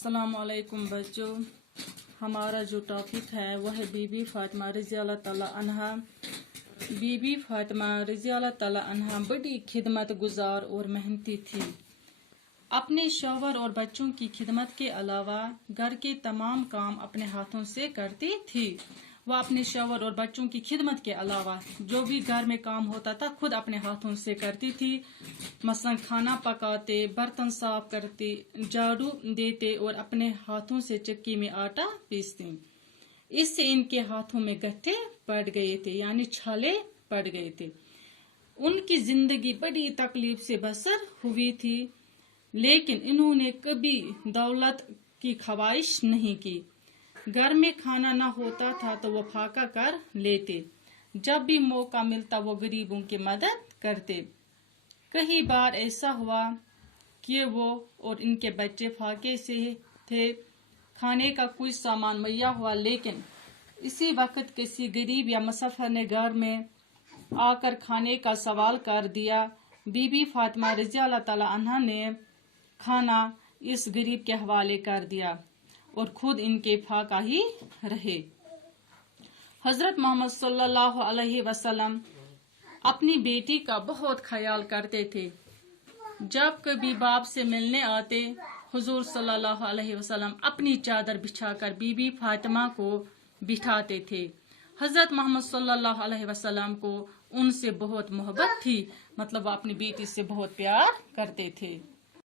अस्सलाम वालेकुम बच्चों। हमारा जो टॉपिक है वह है बीबी फातिमा रज़ी अल्लाह ताला अन्हा। बीबी फातिमा रज़ी अल्लाह ताला अन्हा बड़ी खिदमत गुजार और मेहनती थी। अपने शौहर और बच्चों की खिदमत के अलावा घर के तमाम काम अपने हाथों से करती थी। वह अपने शौहर और बच्चों की खिदमत के अलावा जो भी घर में काम होता था खुद अपने हाथों से करती थी। मसलन खाना पकाते, बर्तन साफ करते, झाड़ू देते और अपने हाथों से चक्की में आटा पीसती। इससे इनके हाथों में गट्ठे पड़ गए थे, यानी छाले पड़ गए थे। उनकी जिंदगी बड़ी तकलीफ से बसर हुई थी, लेकिन इन्होंने कभी दौलत की ख्वाहिश नहीं की। घर में खाना न होता था तो वो फाका कर लेते। जब भी मौका मिलता वो गरीबों की मदद करते। कई बार ऐसा हुआ कि वो और इनके बच्चे फाके से थे, खाने का कोई सामान मुहैया हुआ, लेकिन इसी वक्त किसी गरीब या मुसाफिर ने घर में आकर खाने का सवाल कर दिया। बीबी फातिमा रज़ी अल्लाह ताला अन्हा ने खाना इस गरीब के हवाले कर दिया और खुद इनके फाका ही रहे। हजरत मोहम्मद सल्लल्लाहु अलैहि वसल्लम अपनी बेटी का बहुत ख्याल करते थे। जब कभी बाप से मिलने आते, हुजूर सल्लल्लाहु अलैहि वसल्लम अपनी चादर बिछाकर बीबी फातिमा को बिठाते थे। हजरत मोहम्मद सल्लल्लाहु अलैहि वसल्लम को उनसे बहुत मोहब्बत थी, मतलब वो अपनी बेटी से बहुत प्यार करते थे।